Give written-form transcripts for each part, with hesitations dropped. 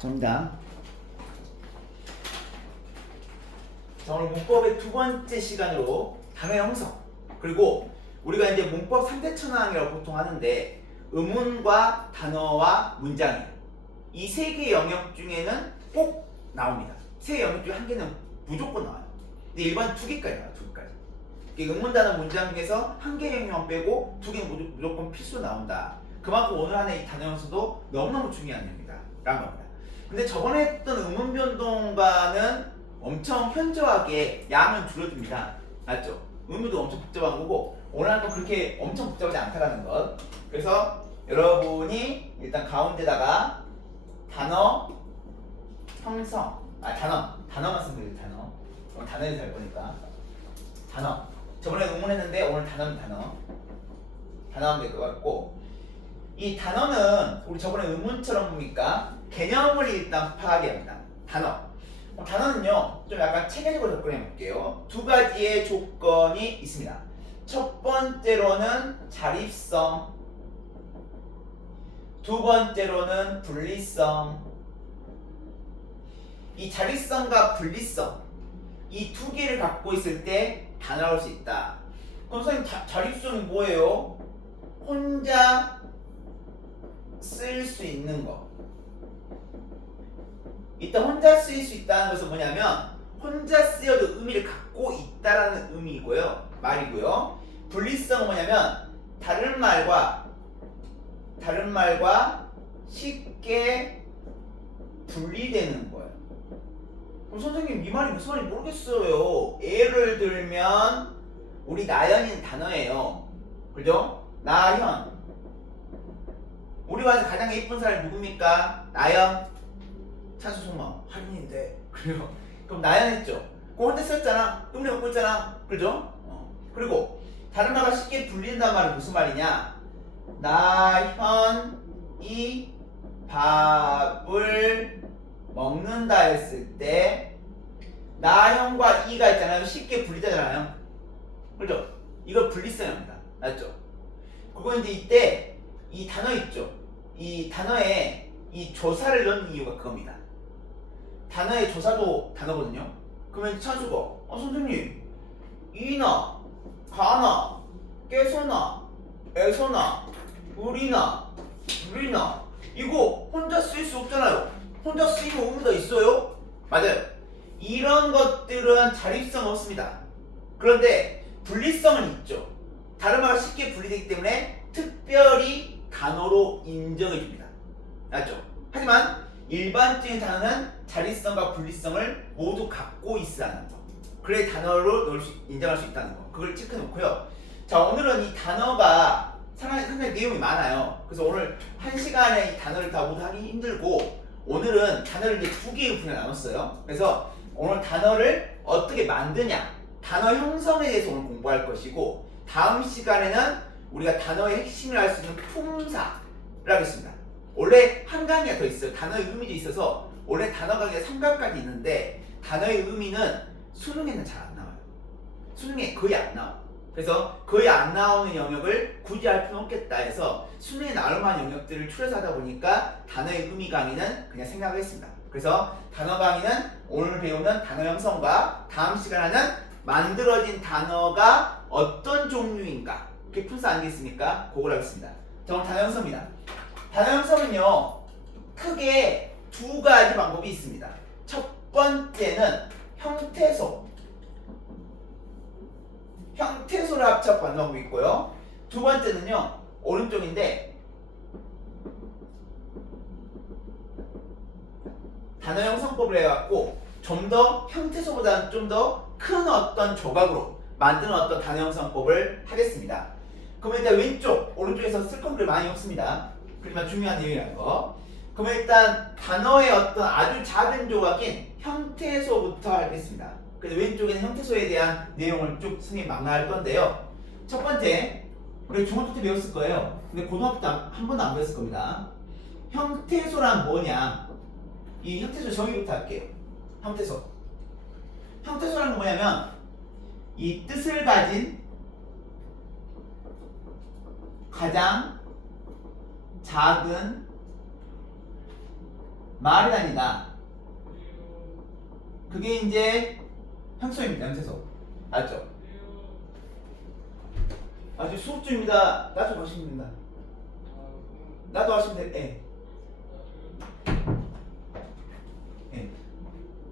정답. 자, 오늘 문법의 두 번째 시간으로 단어 형성, 그리고 우리가 이제 문법 3대 천왕이라고 보통 하는데 의문과 단어와 문장이에요. 이 세 개 영역 중에는 꼭 나옵니다. 세 영역 중에 한 개는 무조건 나와요. 근데 일반 두 개까지 나와요. 두 개까지. 의문, 단어, 문장 중에서 한 개 영역 빼고 두 개는 무조건 필수 나온다. 그만큼 오늘 하는 이 단어 형성도 너무너무 중요한 일입니다. 라는 겁니다. 근데 저번에 했던 의문 변동과는 엄청 현저하게 양은 줄어듭니다. 맞죠? 의문도 엄청 복잡한 거고 오늘 하는 건 그렇게 엄청 복잡하지 않다라는 것. 그래서 여러분이 일단 가운데다가 단어 형성, 단어만 쓰면 돼요. 단어. 오늘 단어에서 잘 보니까 단어. 저번에 의문했는데 오늘 단어는 단어. 단어 하면 될 것 같고, 이 단어는 우리 저번에 의문처럼 보니까 개념을 일단 파악해야 합니다. 단어. 단어는요, 좀 약간 체계적으로 접근해 볼게요. 두 가지의 조건이 있습니다. 첫 번째로는 자립성, 두 번째로는 분리성. 이 자립성과 분리성, 이 두 개를 갖고 있을 때 다 나올 수 있다. 그럼 선생님, 자립성이 뭐예요? 혼자 쓸 수 있는 거. 일단 혼자 쓰일 수 있다는 것은 뭐냐면 혼자 쓰여도 의미를 갖고 있다라는 의미이고요. 말이고요. 분리성은 뭐냐면 다른 말과 쉽게 분리되는 거예요. 그럼 선생님 이 말이 무슨 말인지 모르겠어요. 예를 들면 우리 나연이는 단어예요. 그죠? 나연. 우리 반에서 가장 예쁜 사람이 누굽니까? 나연. 찬수 속마 할인인데 그래요. 그럼 나연 했죠. 그거 혼자 썼잖아. 의문을 갖고 있잖아. 그죠? 그리고 다른 말과 쉽게 분리된다는 말은 무슨 말이냐? 나현이 밥을 먹는다 했을 때 나현과 이가 있잖아요. 쉽게 분리되잖아요. 그죠? 이거 분리성입니다. 맞죠? 그거 이제 이때 이 단어 있죠? 이 단어에 이 조사를 넣는 이유가 그겁니다. 단어의 조사도 단어거든요. 그러면 찬수가 선생님 이나 가나 깨서나 애서나 우리나 우리나 이거 혼자 쓰일 수 없잖아요. 혼자 쓰이면 의미가 있어요? 맞아요. 이런 것들은 자립성 없습니다. 그런데 분리성은 있죠. 다른 말과 쉽게 분리되기 때문에 특별히 단어로 인정해줍니다. 맞죠? 하지만 일반적인 단어는 자립성과 분리성을 모두 갖고 있으라는 거. 그래 단어로 인정할 수 있다는 거. 그걸 체크해놓고요. 자, 오늘은 이 단어가 상당히 내용이 많아요. 그래서 오늘 한 시간에 이 단어를 다 모두 하기 힘들고 오늘은 단어를 이제 두 개의 분야에 나눴어요. 그래서 오늘 단어를 어떻게 만드냐, 단어 형성에 대해서 오늘 공부할 것이고 다음 시간에는 우리가 단어의 핵심을 알 수 있는 품사를 하겠습니다. 원래 한 강의가 더 있어요. 단어의 의미도 있어서 원래 단어 강의가 3강까지 있는데 단어의 의미는 수능에는 잘 안 나와요. 수능에 거의 안 나와. 그래서 거의 안 나오는 영역을 굳이 할 필요는 없겠다 해서 수능에 나올 만한 영역들을 추려서 하다 보니까 단어의 의미 강의는 그냥 생략하겠습니다. 그래서 단어 강의는 오늘 배우는 단어 형성과 다음 시간에는 만들어진 단어가 어떤 종류인가 그게 품사 아니겠습니까? 그걸 하겠습니다. 자, 오늘 단어 형성입니다. 단어 형성은요 크게 두 가지 방법이 있습니다. 첫 번째는 형태소를 합쳐서 만든 방법이 있고요. 두 번째는요 오른쪽인데 단어 형성법을 해갖고 좀 더 형태소보다는 좀 더 큰 어떤 조각으로 만드는 어떤 단어 형성법을 하겠습니다. 그러면 일단 왼쪽, 오른쪽에서 쓸 건 많이 없습니다. 그렇지만 중요한 내용이라는 거. 그러면 일단 단어의 어떤 아주 작은 조각인 형태소부터 하겠습니다. 그래서 왼쪽에는 형태소에 대한 내용을 쭉 선생님이 망라할 건데요. 첫 번째, 우리 중학교 때 배웠을 거예요. 근데 고등학교 때 한 번도 안 배웠을 겁니다. 형태소란 뭐냐? 이 형태소 정의부터 할게요. 형태소란 건 뭐냐면 이 뜻을 가진 가장 작은 말이 다니다. 그게 이제 형태소입니다. 형태소. 알죠? 아주 수업 중입니다. 나도 하시면 됩니다. 나도 하시면 돼. 예.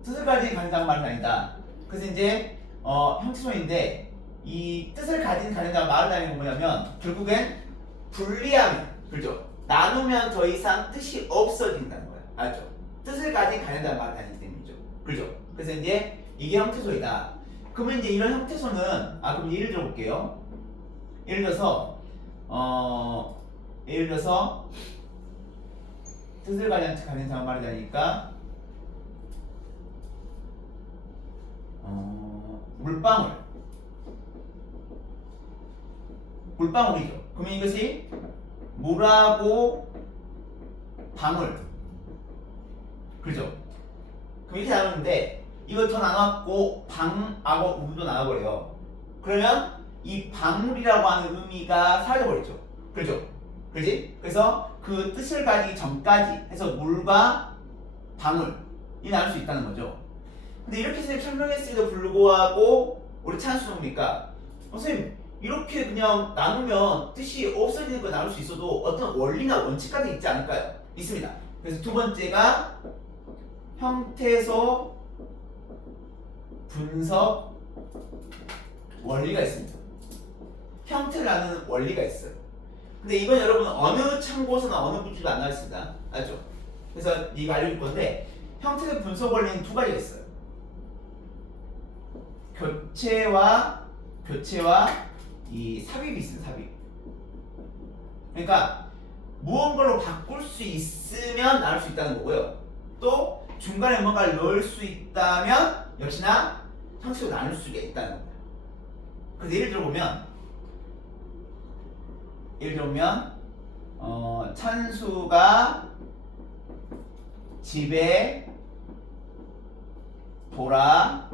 뜻을 가진 가능자가 말이 다니다. 그래서 이제 형태소인데 이 뜻을 가진 가능자가 말을 다니는 건 뭐냐면 결국엔 분리하면, 그렇죠? 나누면 더 이상 뜻이 없어진다는 거야. 알죠? 뜻을 가진 가능자가 말을 다니기 때문이죠. 그렇죠? 그래서 이제 이게 형태소이다. 그러면 이제 이런 형태소는 그럼 예를 들어 볼게요. 예를 들어서 뜻을 가진 가능자가 말이 다니니까 물방울이죠. 그러면 이것이 물하고 방울, 그죠? 그럼 이렇게 나누는데 이거 더 나눠갖고 방하고 우도 나눠버려요. 그러면 이 방울이라고 하는 의미가 사라져버리죠. 그죠? 그지? 그래서 그 뜻을 가지기 전까지 해서 물과 방울이 나눌 수 있다는 거죠. 근데 이렇게 설명했음에도 불구하고 우리 찬수는 뭡니까? 선생님, 이렇게 그냥 나누면 뜻이 없어지는 거 나눌 수 있어도 어떤 원리나 원칙 같은 게 있지 않을까요? 있습니다. 그래서 두 번째가 형태소 분석 원리가 있습니다. 형태를 나누는 원리가 있어요. 근데 이건 여러분 어느 참고서나 어느 문제도 안 나왔습니다. 알죠? 그래서 이거 알려줄 건데 형태의 분석 원리는 두 가지가 있어요. 교체와 이 삽입이 있어요. 삽입. 그러니까 무언가로 바꿀 수 있으면 나눌 수 있다는 거고요. 또 중간에 뭔가를 넣을 수 있다면 역시나 형식으로 나눌 수가 있다는 겁니다. 그래서 예를 들어보면 찬수가 집에 돌아가다가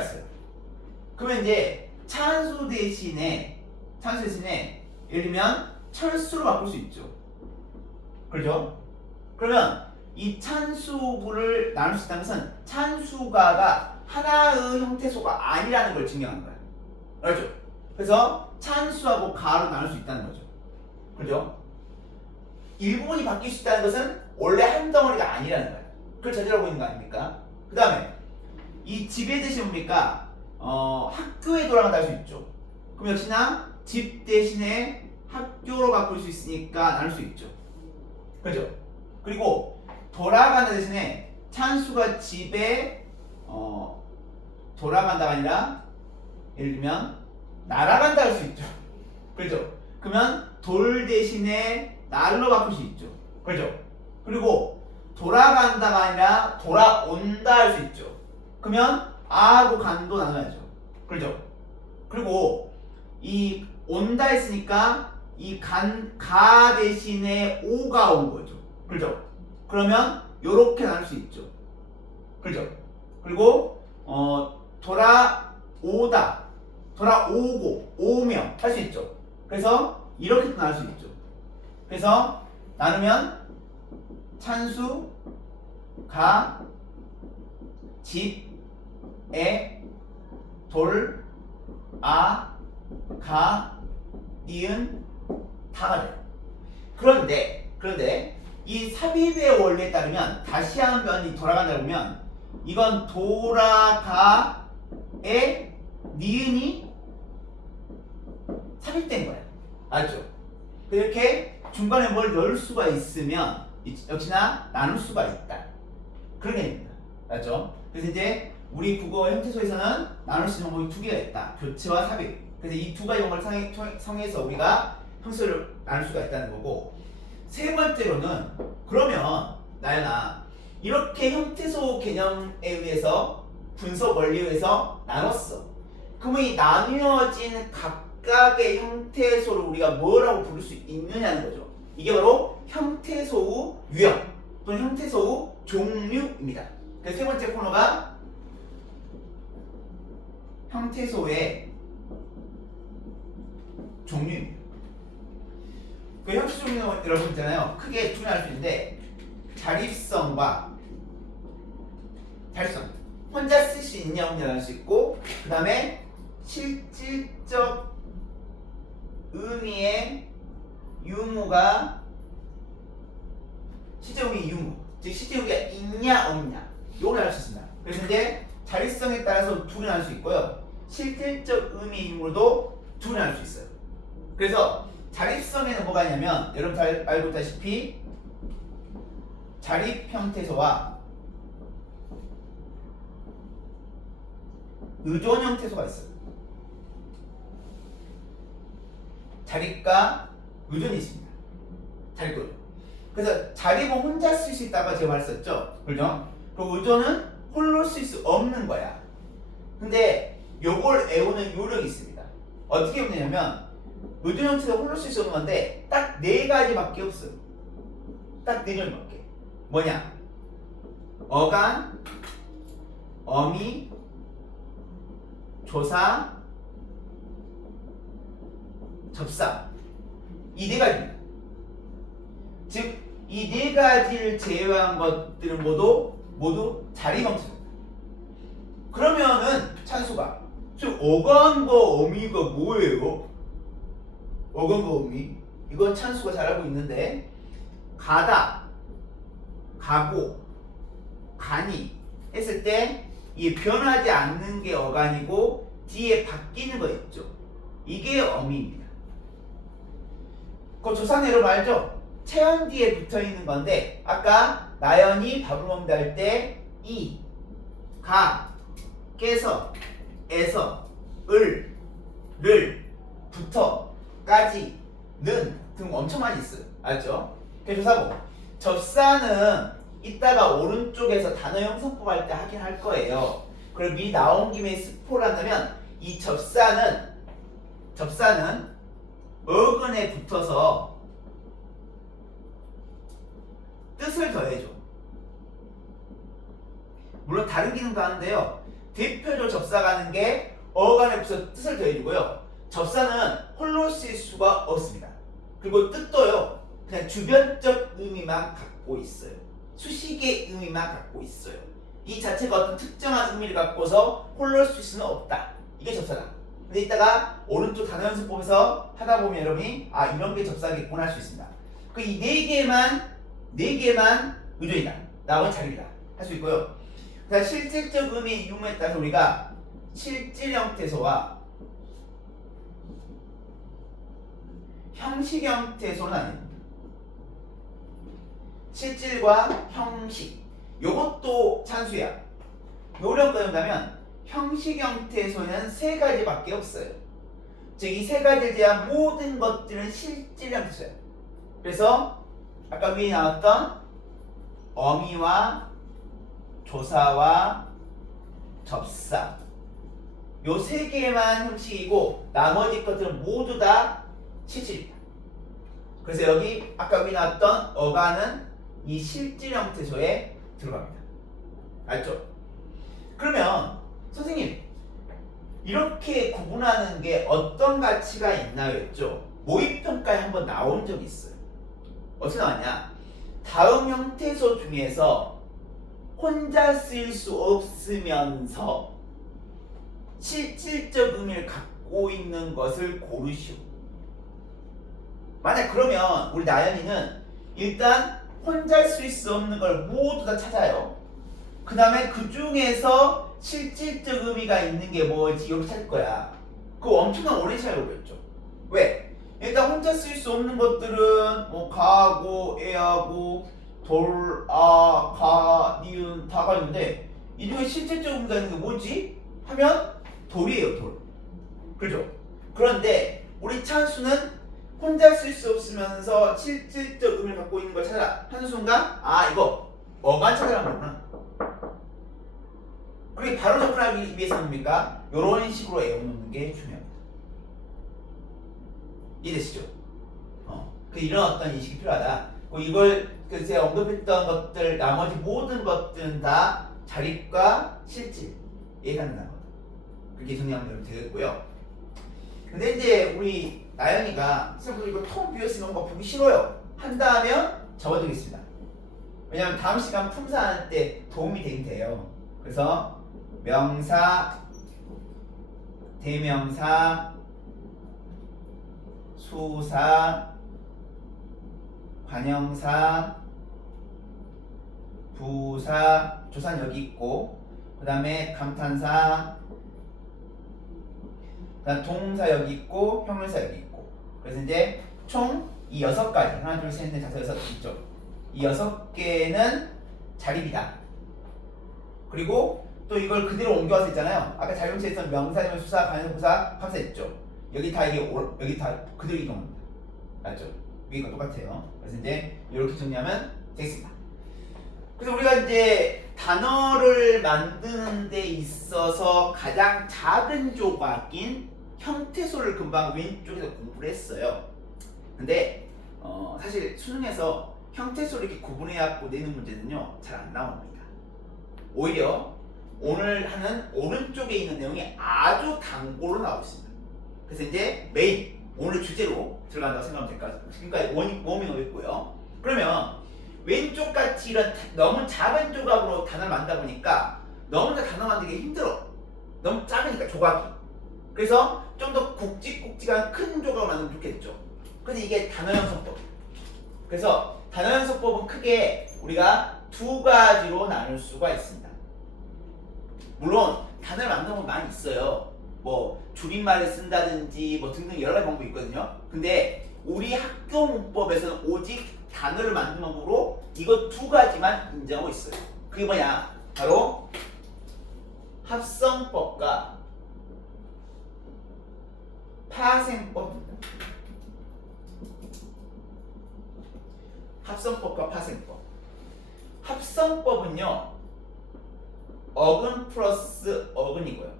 있어요. 그러면 이제 찬수 대신에 예를 들면 철수로 바꿀 수 있죠. 그렇죠? 그러면 이 찬수구를 나눌 수 있다는 것은 찬수가가 하나의 형태소가 아니라는 걸 증명하는 거예요. 알죠? 그래서 찬수하고 가로 나눌 수 있다는 거죠. 그렇죠? 일부분이 바뀔 수 있다는 것은 원래 한 덩어리가 아니라는 거예요. 그걸 저지하고 있는 거 아닙니까? 그 다음에 이 집에 대신 뭡니까? 학교에 돌아간다 할 수 있죠. 그럼 역시나 집 대신에 학교로 바꿀 수 있으니까 나눌 수 있죠. 그죠? 그리고 돌아간다 대신에 찬수가 집에 돌아간다가 아니라 예를 들면 날아간다 할 수 있죠. 그죠? 그러면 돌 대신에 날로 바꿀 수 있죠. 그죠? 그리고 돌아간다가 아니라 돌아온다 할 수 있죠. 그러면 아하고 간도 나눠야죠. 그죠? 그리고 이 온다 했으니까 이 가 대신에 오가 온 거죠. 그죠? 그러면 요렇게 나눌 수 있죠. 그죠? 그리고 돌아오고 오며 할 수 있죠. 그래서 이렇게도 나눌 수 있죠. 그래서 나누면 찬수 가 집에 돌 가 니은 다가 돼요. 그런데 이 삽입의 원리에 따르면 다시 한번 돌아간다 보면 이건 돌아가의 니은이 삽입된 거예요. 알죠? 이렇게 중간에 뭘 넣을 수가 있으면 역시나 나눌 수가 있다. 그런 개념입니다. 알죠? 그래서 이제 우리 국어 형태소에서는 나눌 수 있는 방법이 두 개가 있다. 교체와 삽입. 그래서 이 두 가지 방법을 성해서 우리가 형태소를 나눌 수가 있다는 거고, 세 번째로는 그러면 나연아 이렇게 형태소 개념에 의해서 분석 원리에 의해서 나눴어. 그러면 이 나뉘어진 각각의 형태소를 우리가 뭐라고 부를 수 있느냐는 거죠. 이게 바로 형태소의 유형 또는 형태소의 종류입니다. 그래서 세 번째 코너가 형태소의 종류입니다. 그 형태 종류는 여러분 있잖아요. 크게 두 가지 할 수 있는데 자립성과 자립성 혼자 쓸 수 있냐 없냐 할 수 있고 그 다음에 실질적 의미의 유무가 실제 의미 유무 즉 실제 의미가 있냐 없냐 요걸 알 수 있습니다. 그래서 이제 자립성에 따라서 두 개를 알 수 있고요. 실질적 의미의 유무도 두 개를 알 수 있어요. 그래서 자립성에는 뭐가 있냐면 여러분 잘 알고 있다시피 자립 형태소와 의존 형태소가 있어요. 자립과 의존이 있습니다. 자립과 의존. 그래서 자립은 혼자 쓸 수 있다고 제가 말했었죠. 그죠? 그리고 의존은 홀로 쓸 수 없는 거야. 근데 요걸 외우는 요령이 있습니다. 어떻게 외우냐면 의존 형태도 홀로 쓸 수 없는 건데 딱 네 가지밖에 없어요. 딱 네 가지밖에. 뭐냐? 어간, 어미, 조사, 접사. 이 네 가지입니다. 즉 이 네 가지를 제외한 것들은 모두 자립 형태입니다. 그러면은 찬수가 즉 어간과 어미가 뭐예요? 어간과 어미 이건 찬수가 잘 알고 있는데 가다, 가고, 가니 했을 때 이 변하지 않는 게 어간이고 뒤에 바뀌는 거 있죠. 이게 어미입니다. 그 조사는 여러분 알죠? 체언 뒤에 붙어 있는 건데 아까 나연이 밥을 먹는다 할 때 이, 가, 깨서, 에서, 를, 부터, 까지, 는 등 엄청 많이 있어요. 알죠? 그래서 조사고 접사는 이따가 오른쪽에서 단어 형성법 할 때 하긴 할 거예요. 그럼 미리 나온 김에 스포를 한다면 이 접사는 어근에 붙어서 뜻을 더해줘. 물론 다른 기능도 하는데요. 대표적으로 접사가 하는 게 어간에 붙어서 뜻을 더해주고요. 접사는 홀로 쓸 수가 없습니다. 그리고 뜻도요. 그냥 주변적 의미만 갖고 있어요. 수식의 의미만 갖고 있어요. 이 자체가 어떤 특정한 의미를 갖고서 홀로 쓸 수는 없다. 이게 접사다. 근데 이따가 오른쪽 단어 연습법에서 하다 보면 여러분이 아 이런 게 접사겠구나 할 수 있습니다. 그 이 네 개만 의존이다. 나머지 자립이다. 할 수 있고요. 자, 실질적 의미의 유무에 따라서 우리가 실질 형태소와 형식 형태소는 아닙니다. 실질과 형식 요것도 찬수야. 요령 꺼낸다면 형식 형태소는 세 가지밖에 없어요. 즉 이 세 가지를 제한 모든 것들은 실질 형태소야. 그래서 아까 위에 나왔던 어미와 조사와 접사 요 세 개만 형식이고 나머지 것들은 모두 다 실질입니다. 그래서 여기 아까 위에 나왔던 어간은 이 실질 형태소에 들어갑니다. 알죠? 그러면 선생님 이렇게 구분하는 게 어떤 가치가 있나요? 했죠? 모의평가에 한번 나온 적이 있어요. 어떻게 나왔냐? 다음 형태소 중에서 혼자 쓸 수 없으면서 실질적 의미를 갖고 있는 것을 고르시오. 만약 그러면 우리 나연이는 일단 혼자 쓸 수 없는 걸 모두 다 찾아요. 그 다음에 그 중에서 실질적 의미가 있는 게 뭐지? 이렇게 찾을 거야. 그거 엄청난 오랜 시간을 걸렸죠. 왜? 일단 혼자 쓸 수 없는 것들은 뭐 가고, 애하고, 돌, 아, 가, 니은 다가 있는데 이 중에 실질적 의미가 있는 게 뭐지? 하면 돌이에요, 돌. 그죠? 그런데 우리 찬수는 혼자 쓸 수 없으면서 실질적 의미를 갖고 있는 걸 찾아라 하는 순간 아 이거 어간 찾아라는 거구나. 그게 바로 접근하기 위해서 뭡니까? 이런 식으로 외워놓는 게 중요합니다. 이해되시죠? 이런 어떤 인식이 필요하다. 이걸 제가 언급했던 것들 나머지 모든 것들은 다 자립과 실질에 해당된다는 거다. 그렇게 정리하면 여러분 되겠고요. 근데 이제 우리 나연이가 선생님 이거 통 비었으면 거 보기 싫어요 한다 하면 접어두겠습니다. 왜냐면 다음 시간 품사할 때 도움이 되긴 돼요. 그래서 명사, 대명사, 수사, 관형사, 부사, 조사는 여기 있고, 그 다음에 감탄사, 그다음 동사 여기 있고, 형용사 여기 있고. 그래서 이제 총 이 6가지, 하나, 둘, 셋, 넷, 다섯, 여섯 있죠. 이 6개는 자립이다. 그리고 또 이걸 그대로 옮겨와서 있잖아요. 아까 자율체에서 명사, 대명사, 수사, 관형사, 부사, 감사 있죠. 여기 다 이게 여기 다 그대로 이동합니다. 맞죠? 위가 똑같아요. 그래서 이제 이렇게 정리하면 되겠습니다. 그래서 우리가 이제 단어를 만드는 데 있어서 가장 작은 조각인 형태소를 금방 왼쪽에서 공부를 했어요. 근데 사실 수능에서 형태소를 이렇게 구분해갖고 내는 문제는요 잘 안 나옵니다. 오히려 오늘 하는 오른쪽에 있는 내용이 아주 단골로 나오고 있습니다. 그래서 이제 메인 오늘 주제로 들어간다고 생각하면 될 것 같습니다. 지금까지 워밍업했고요. 그러면 왼쪽 같이 이런 너무 작은 조각으로 단어를 만들다 보니까 너무나 단어 만들기 힘들어. 너무 작으니까 조각이. 그래서 좀 더 굵직굵직한 큰 조각을 만들면 좋겠죠. 그래서 이게 단어 연습법. 그래서 단어 연습법은 크게 우리가 2가지로 나눌 수가 있습니다. 물론 단어를 만드는 건 많이 있어요. 뭐 줄임말을 쓴다든지 뭐 등등 여러 가지 방법이 있거든요. 근데 우리 학교 문법에서는 오직 단어를 만드는 방법으로 이거 2가지만 인정하고 있어요. 그게 뭐냐? 바로 합성법과 파생법입니다. 합성법과 파생법. 합성법은요 어근 플러스 어근이고요.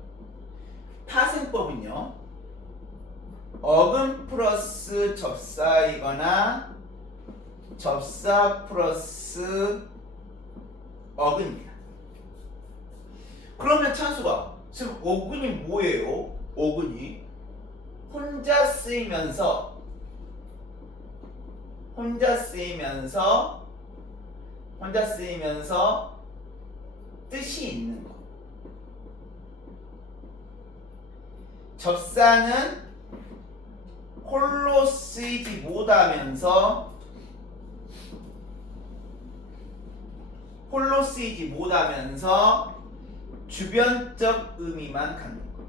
파생법은요 어근 플러스 접사이거나 접사 플러스 어근입니다. 그러면 찬수가 지금 어근이 뭐예요? 어근이 혼자 쓰이면서 뜻이 있는 거. 접사는 홀로 쓰이지 못하면서 주변적 의미만 갖는 거.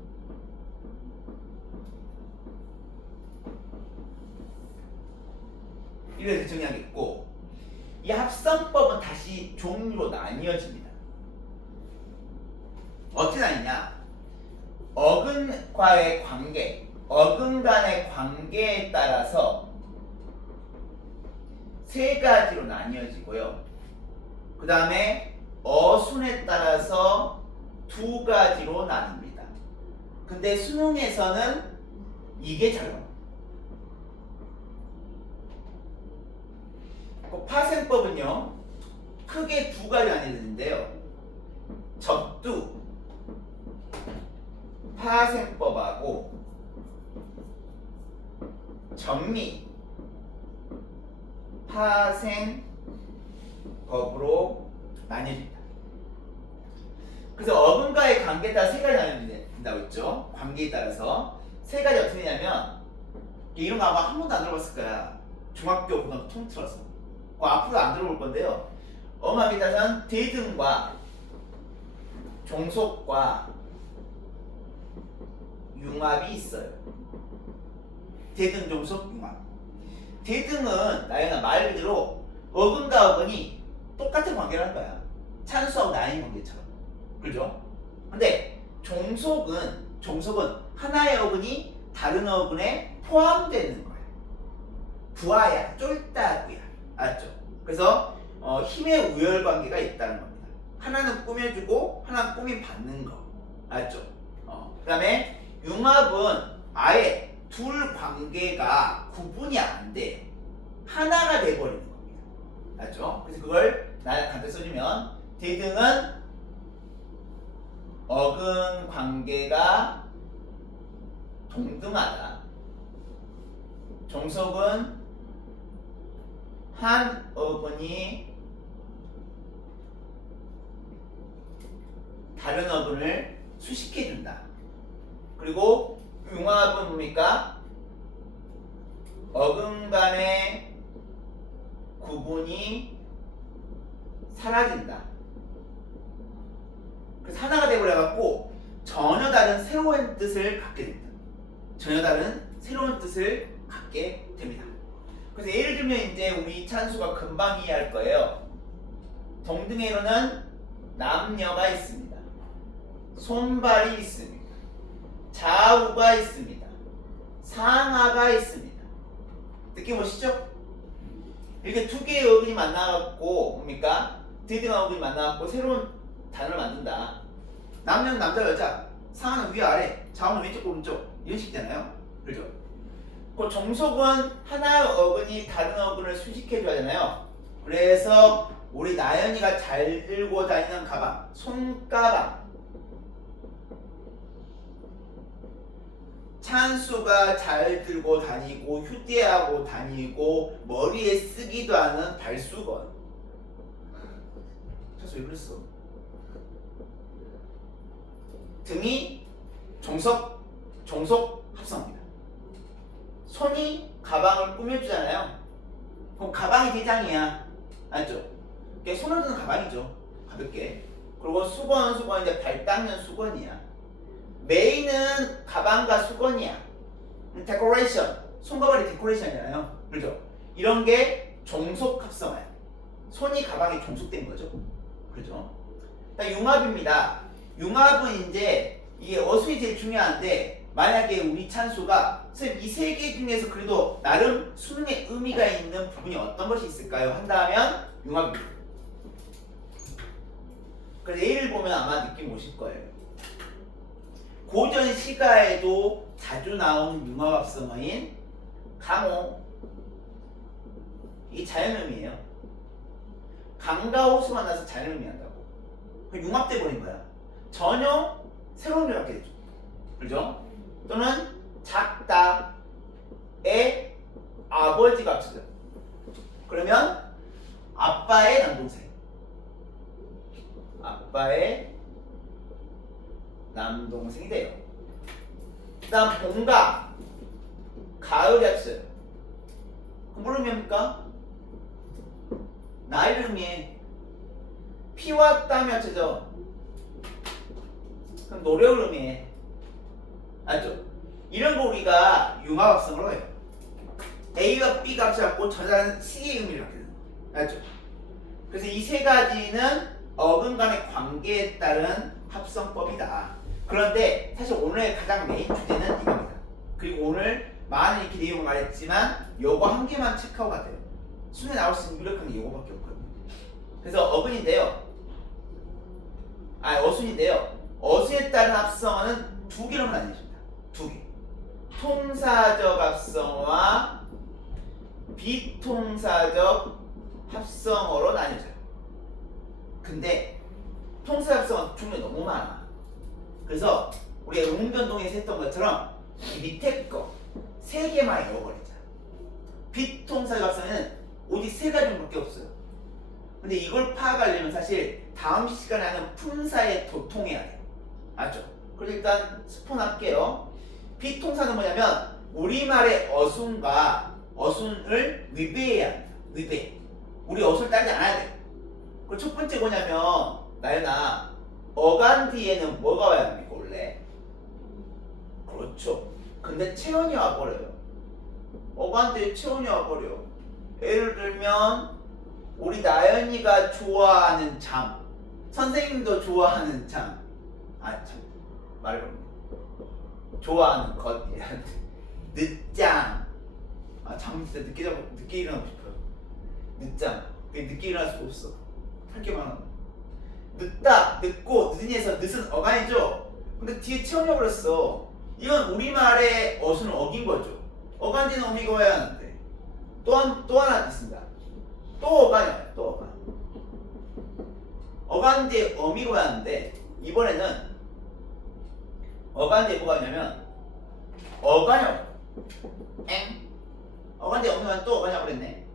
이렇게 정리하겠고, 이 합성법은 다시 종류로 나뉘어집니다. 어떻게 나뉘냐? 어근과의 관계, 어근 간의 관계에 따라서 3가지로 나뉘어지고요. 그 다음에 어순에 따라서 2가지로 나뉩니다. 근데 수능에서는 이게 잘 나옵니다. 파생법은요 크게 2가지 나뉘는데요. 접두 파생법하고 전미 파생법으로 나뉩니다. 그래서 어근과의 관계에 따라 3가지 나뉘는다고 했죠. 관계에 따라서 3가지 어떻게 되냐면 이런 거 아마 한 번도 안 들어봤을 거야. 중학교 고등학교 통틀어서 앞으로 안 들어볼 건데요. 어감에 따라서는 대등과 종속과 융합이 있어요. 대등, 종속, 융합. 대등은 나연아 말 그대로 어근과 어근이 똑같은 관계를 할 거야. 찬수하고 나인 관계처럼. 그죠? 근데 종속은 하나의 어근이 다른 어근에 포함되는 거야. 부하야, 쫄따구야. 알았죠? 그래서 힘의 우열 관계가 있다는 겁니다. 하나는 꾸며주고 하나는 꾸밈 받는 거. 알았죠? 그 다음에 융합은 아예 둘 관계가 구분이 안 돼. 하나가 돼버리는 겁니다. 알았죠? 그래서 그걸 나를 간단히 써주면 대등은 어근 관계가 동등하다. 종속은 한 어근이 다른 어근을 수식해준다. 그리고 융합은 뭡니까? 어근 간의 구분이 사라진다. 그래서 하나가 되버려갖고 전혀 다른 새로운 뜻을 갖게 됩니다. 전혀 다른 새로운 뜻을 갖게 됩니다. 그래서 예를 들면 이제 우리 찬수가 금방 이해할 거예요. 동등회로는 남녀가 있습니다. 손발이 있습니다. 좌우가 있습니다. 상하가 있습니다. 느낌 오시죠? 이렇게 두 개의 어근이 만나갖고 뭡니까? 드등한 어근이 만나갖고 새로운 단어를 만든다. 남녀는 남자 여자, 상하는 위 아래, 좌우는 왼쪽 오른쪽 이런 식이잖아요. 그렇죠? 그 종속은 하나의 어근이 다른 어근을 수식해줘야 하잖아요. 그래서 우리 나연이가 잘 들고 다니는 가방, 손가방. 찬수가 잘 들고 다니고 휴대하고 다니고 머리에 쓰기도 하는 발수건. 찬수 왜 그랬어? 등이 종속 합성입니다. 손이 가방을 꾸며주잖아요. 그럼 가방이 대장이야. 알죠? 손을 드는 가방이죠. 가볍게. 그리고 수건은 이제 발 닦는 수건이야. 메인은 가방과 수건이야. 데코레이션. 손과 발이 데코레이션이잖아요. 그렇죠? 이런 게 종속 합성이야. 손이 가방에 종속된 거죠. 그렇죠? 융합입니다. 융합은 이제 이게 어순이 제일 중요한데 만약에 우리 찬수가 선생님 이 세 개 중에서 그래도 나름 수능에 의미가 있는 부분이 어떤 것이 있을까요? 한다면 융합입니다. 그래서 예를 보면 아마 느낌 오실 거예요. 고전 시가에도 자주 나오는 융합합성어인 강호. 이게 자연음이에요. 강과 호수 만나서 자연음이 한다고. 융합돼 버린 거야. 전혀 새로운 의미를 갖게 되죠. 그죠? 또는 작다의 아버지가 합쳐져. 그러면 아빠의 남동생. 아빠의 남동생이 돼요. 그 다음 봄과 가을이 합쳐져요. 그럼 뭘 의미합니까? 나이를 의미해. 피와 땀이 합쳐져. 그럼 노력을 의미해. 알죠? 이런 거 우리가 융합합성으로 해요. A와 B가 합쳐갖고 전자는 C의 의미를 갖게 되는 거예요. 알죠? 그래서 이 세 가지는 어근 간의 관계에 따른 합성법이다. 그런데 사실 오늘의 가장 메인 주제는 이겁니다. 그리고 오늘 많은 이렇게 내용을 말했지만 요거 한 개만 체크하고 가세요. 수능에 나올 수 있는 유력한 게 요거밖에 없거든요. 그래서 어순인데요. 어순에 따른 합성어는 두 개로 나뉘어집니다. 두 개. 통사적 합성어와 비통사적 합성어로 나뉘어져요. 근데 통사적 합성어 종류가 너무 많아. 그래서 우리가 웅변동에서 했던 것처럼 이 밑에 거 세 개만 외워버리자. 비통사적 합성어는 오직 세 가지 정도밖에 없어요. 근데 이걸 파악하려면 사실 다음 시간에 하는 품사에 도통해야 돼요. 맞죠? 그래서 일단 스폰할게요. 비통사는 뭐냐면 우리말의 어순과 어순을 위배해야 합니다. 위배. 우리 어순을 따르지 않아야 돼요. 그리고 첫 번째 뭐냐면 나연아, 어간 뒤에는 뭐가 와야 합니까 원래? 그렇죠. 근데 체온이 와버려요. 어간 뒤에 체온이 와버려. 예를 들면 우리 나연이가 좋아하는 잠, 선생님도 좋아하는 잠, 말을 좋아하는 것, 늦잠. 잠 진짜 늦게 일어나고 싶어요. 늦잠. 늦게 일어날 수가 없어. 할 게 많아. 늦다, 늦고, 늦은이에서 늦은 어간이죠. 근데 뒤에 체온이 와버렸어. 이건 우리말의 어순을 어긴 거죠. 어간 뒤는 어미가 와야 하는데. 또 하나 있습니다. 또 어간이 와요. 또 어간. 어간 뒤에 어미가 와야 하는데 이번에는 어간 뒤에 뭐가 있냐면 어간이 와요. 어간 뒤에 어미가 또 어간이 와버렸네.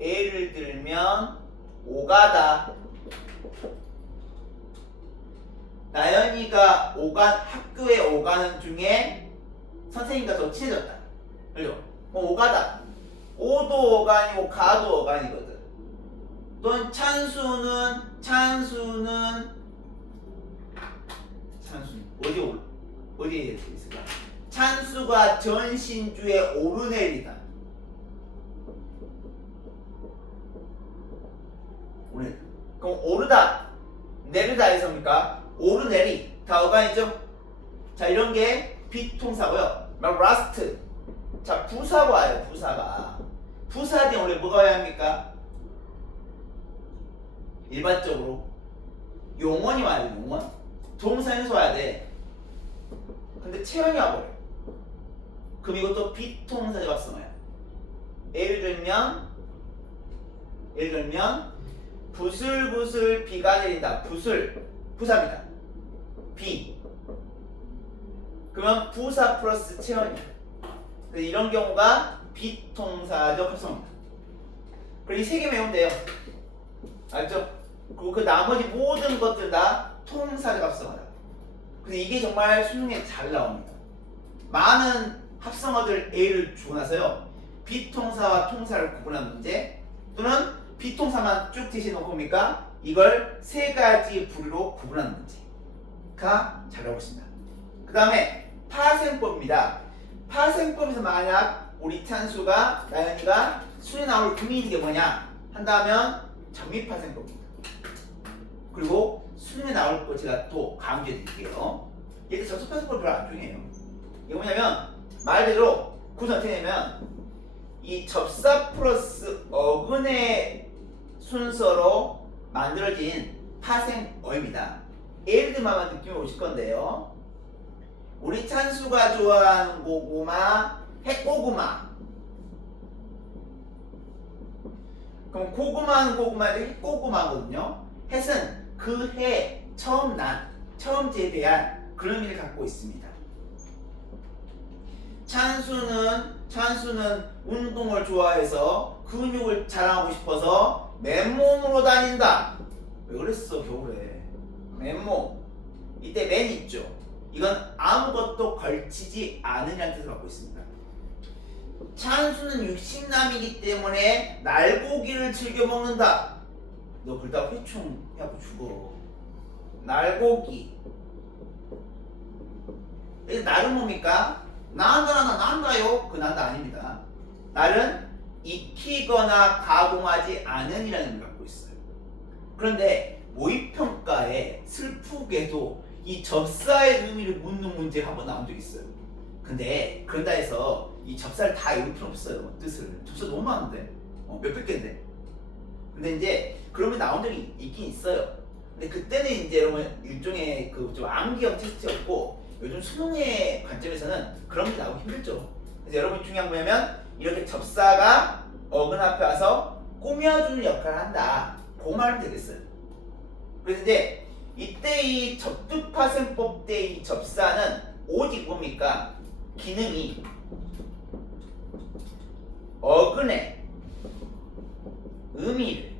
예를 들면 오가다. 나연이가 학교에 오가는 중에 선생님과 더 친해졌다. 그죠? 오가다. 오도 어간이고 가도 어간이거든. 또는 찬수는 어디에 있을까? 찬수가 전신주에 오르내리다. 그럼 오르다, 내리다 해서입니까? 오르내리 다 어간이죠? 자, 이런 게 비동사고요. 라스트. 자, 부사가 와요. 부사 뒤에 원래 뭐가 와야 합니까? 일반적으로 용언이 와야 돼. 용언. 동사에서 와야 돼. 근데 채연이 와버려. 그럼 이것도 비동사 작성어야. 예를 들면 부슬부슬 비가 내린다. 부사입니다. 비. 그러면 부사 플러스 채연이야. 이런 경우가 비동사적 합성입니다. 그리고 이 세 개 외우면 돼요. 알죠? 그리고 그 나머지 모든 것들 다 통사적 합성어다. 그래서 이게 정말 수능에 잘 나옵니다. 많은 합성어들 A를 주고 나서요, 비통사와 통사를 구분한 문제, 또는 비통사만 쭉 대신해놓고 뭡니까? 이걸 세 가지 부류로 구분하는 문제가 잘 나오고 있습니다. 그 다음에 파생법입니다. 파생법에서 만약 우리 찬수가, 나연이가 수에 나올 금이 있는 게 뭐냐 한다면 정립파생법입니다. 그리고 수능에 나올 거 제가 또 강조해 드릴게요. 얘들 접속파생법 별로 안 중요해요. 이게 뭐냐면 말 그대로 구성 어떻게 되냐면 이 접사 플러스 어근의 순서로 만들어진 파생어입니다. 예를 들면 느낌이 오실 건데요. 우리 찬수가 좋아하는 고구마, 핵고구마. 그럼 고구마는 고구마인데 핵고구마거든요. 햇은 그 해 처음 재배한 그런 의미를 갖고 있습니다. 찬수는 운동을 좋아해서 근육을 자랑하고 싶어서 맨몸으로 다닌다. 왜 그랬어 겨울에? 맨몸. 이때 맨 있죠. 이건 아무것도 걸치지 않으냐는 뜻을 갖고 있습니다. 찬수는 육식남이기 때문에 날고기를 즐겨 먹는다. 너 그러다 회충 해갖고 죽어. 날고기. 날은 뭡니까? 난다요. 그 난다 아닙니다. 날은 익히거나 가공하지 않은 이라는 의미를 갖고 있어요. 그런데 모의평가에 슬프게도 이 접사의 의미를 묻는 문제가 한번 나온 적이 있어요. 근데 그런다 해서 이 접사를 다 외울 필요 없어요. 뜻을. 접사 너무 많은데 몇백 개인데. 근데 이제 그러면 나온 적이 있긴 있어요. 근데 그때는 이제 여러분 일종의 그 좀 암기형 테스트였고, 요즘 수능의 관점에서는 그런 게 나오기 힘들죠. 그래서 여러분 중요한 거 뭐냐면 이렇게 접사가 어근 앞에 와서 꾸며주는 역할을 한다. 그 말은 되겠어요. 그래서 이제 이때 이 접두파생법 때 이 접사는 오직 뭡니까? 기능이 어근의 의미를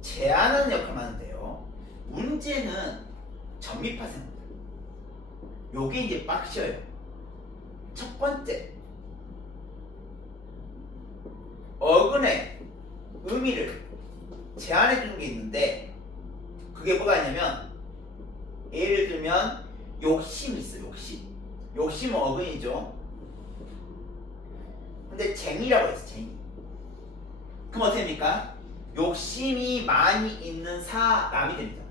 제한하는 역할을 하는데요. 문제는 접미파생입니다. 요게 이제 빡셔요. 첫 번째, 어근의 의미를 제한해 주는 게 있는데, 그게 뭐가 있냐면 예를 들면 욕심이 있어요. 욕심은 어근이죠. 근데 쟁이라고 했어. 쟁이. 그럼 어떻게 됩니까? 욕심이 많이 있는 사람이 됩니다.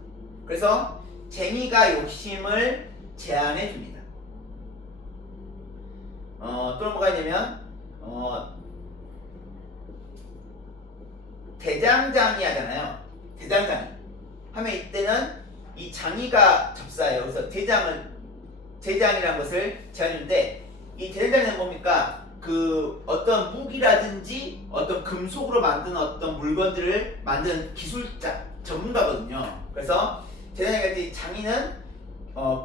그래서 쟁이가 욕심을 제한해 줍니다. 또 뭐가 있냐면 대장장이 하잖아요. 대장장이 하면 이때는 이 장이가 접사예요. 그래서 대장이라는 것을 제한하는데, 이 대장장이는 뭡니까? 그 어떤 무기라든지 어떤 금속으로 만든 어떤 물건들을 만드는 기술자, 전문가거든요. 그래서 대장장이가 이 장인은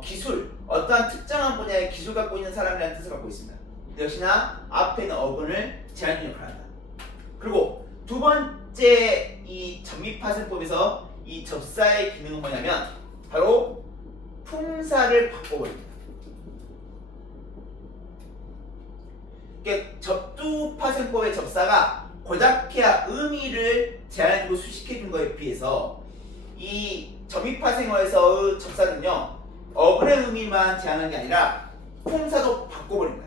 기술, 어떠한 특정한 분야의 기술 갖고 있는 사람이라는 뜻을 갖고 있습니다. 역시나 앞에 있는 어근을 제한하는 역할을 한다. 그리고 두 번째 이 접미파생법에서 이 접사의 기능은 뭐냐면 바로 품사를 바꿔버립니다. 그러니까 접두파생법의 접사가 고작해야 의미를 제한해주고 수식해준 거에 비해서 이 점입파생어에서의 접사는요 어근의 의미만 제한하는 게 아니라 품사도 바꿔버립니다.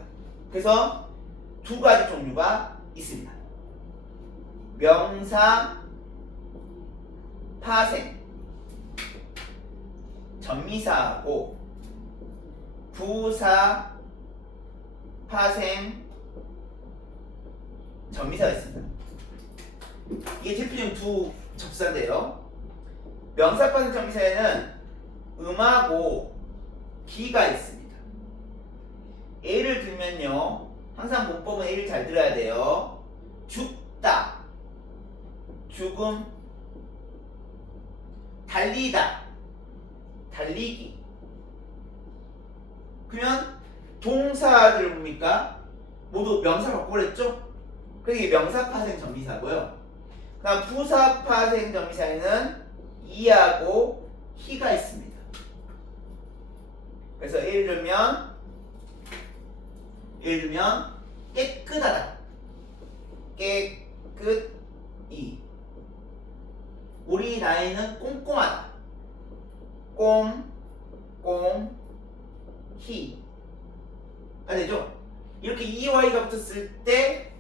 그래서 두 가지 종류가 있습니다. 명사 파생 전미사하고 부사 파생 전미사가 있습니다. 이게 대표적인 두 접사인데요. 명사 파생 전미사에는 음하고 기가 있습니다. 예를 들면요, 항상 문법은 예를 잘 들어야 돼요. 죽다, 죽음, 달리다, 달리기. 그러면 동사들 뭡니까? 모두 명사 바꿔버렸죠? 그게 명사 파생 전미사고요. 그다음 부사 파생 전미사에는 이하고 희가 있습니다. 그래서 예를 들면 깨끗하다, 깨끗이. 우리 나이는 꼼꼼하다, 꼼꼼히. 되죠? 이렇게 이와 이가 붙었을 때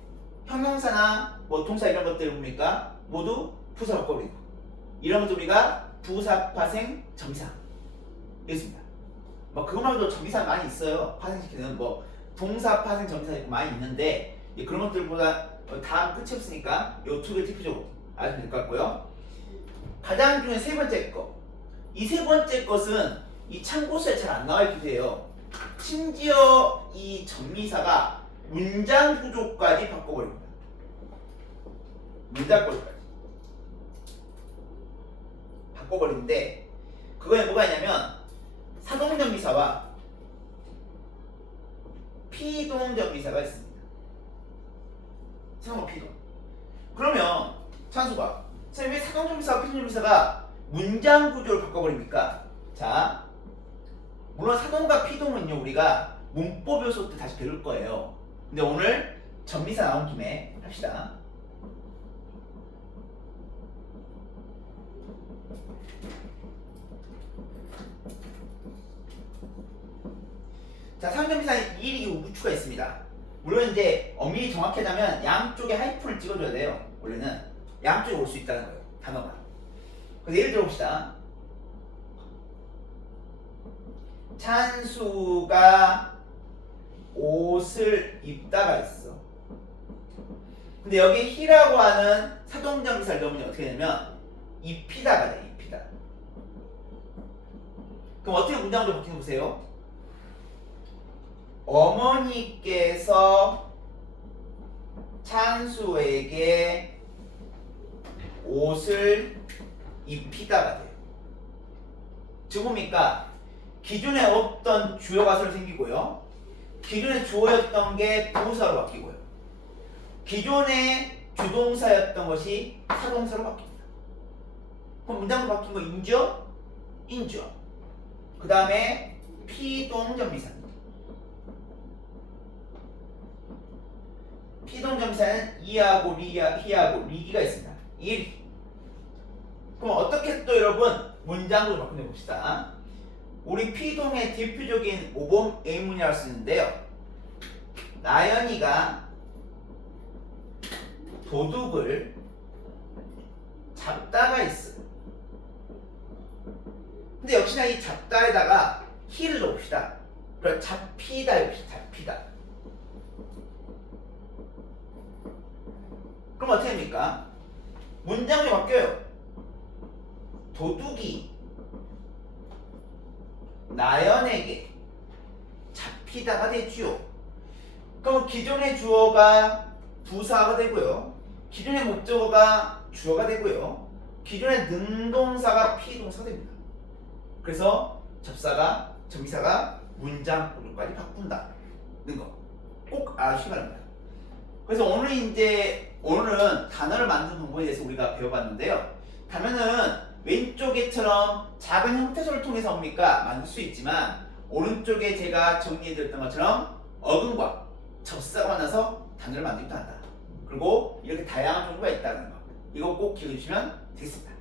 형용사나 뭐 동사 이런 것들 뭡니까? 모두 부사 바꿔버리고, 이런 것들 우리가 부사 파생 전미사 있습니다. 뭐 그것만도 전미사 많이 있어요. 파생시키는 뭐 동사 파생 전미사 많이 있는데 그런 것들보다 다음 끝이 없으니까 이 두 개 대표적으로 아시면 될 것 같고요. 가장 중요한 세 번째 것, 이 세 번째 것은 이 참고서에 잘 안 나와 있기도 해요. 심지어 이 전미사가 문장 구조까지 바꿔버립니다. 문장 구조까지 바꿔버리는데, 그거에 뭐가 있냐면 사동전미사와 피동전미사가 있습니다. 사동, 피동. 그러면 찬수가 선생님 왜 사동전미사와 피동전미사가 문장 구조를 바꿔버립니까? 자, 물론 사동과 피동은요 우리가 문법 요소 때 다시 배울 거예요. 근데 오늘 전미사 나온 김에 합시다. 자, 사동전미사는 일이 우추가 있습니다. 물론 이제 엄밀히 정확하다면 양쪽에 하이픈을 찍어줘야 돼요. 원래는 양쪽에 올 수 있다는 거예요, 단어가. 그래서 예를 들어봅시다. 찬수가 옷을 입다가 있어. 근데 여기 히라고 하는 사동전미사를 넣으면 어떻게 되냐면 입히다가 돼, 입히다. 그럼 어떻게 문장으로 바뀌는 거 보세요. 어머니께서 찬수에게 옷을 입히다가 돼요. 즉 뭡니까? 기존에 없던 주어가 새로 생기고요. 기존에 주어였던 게 부사로 바뀌고요. 기존에 주동사였던 것이 사동사로 바뀝니다. 그럼 문장으로 바뀐 거 인주어? 인주어. 그 다음에 피동전미사입니다. 피동전미사는 이하고 희하고 리기가 있습니다. 일. 그럼 어떻게 또 여러분 문장으로 바꾸는 봅시다. 우리 피동의 대표적인 모범 A문이라고 할 수 있는데요. 나연이가 도둑을 잡다가 있어. 근데 역시나 이 잡다에다가 히를 넣읍시다. 그럼 잡히다 해봅시다. 잡히다. 그럼 어떻게 됩니까? 문장이 바뀌어요. 도둑이 나연에게 잡히다가 되지요. 그럼 기존의 주어가 부사가 되고요. 기존의 목적어가 주어가 되고요. 기존의 능동사가 피동사가 됩니다. 그래서 접사가 전미사가 문장 구조까지 바꾼다는 거 꼭 아시기 바랍니다. 그래서 오늘은 단어를 만드는 방법에 대해서 우리가 배워봤는데요. 단어는 왼쪽에처럼 작은 형태소를 통해서 뭡니까? 만들 수 있지만 오른쪽에 제가 정리해드렸던 것처럼 어근과 접사가 만나서 단어를 만들기도 한다. 그리고 이렇게 다양한 종류가 있다는 거. 이거 꼭 기억해 주시면 되겠습니다.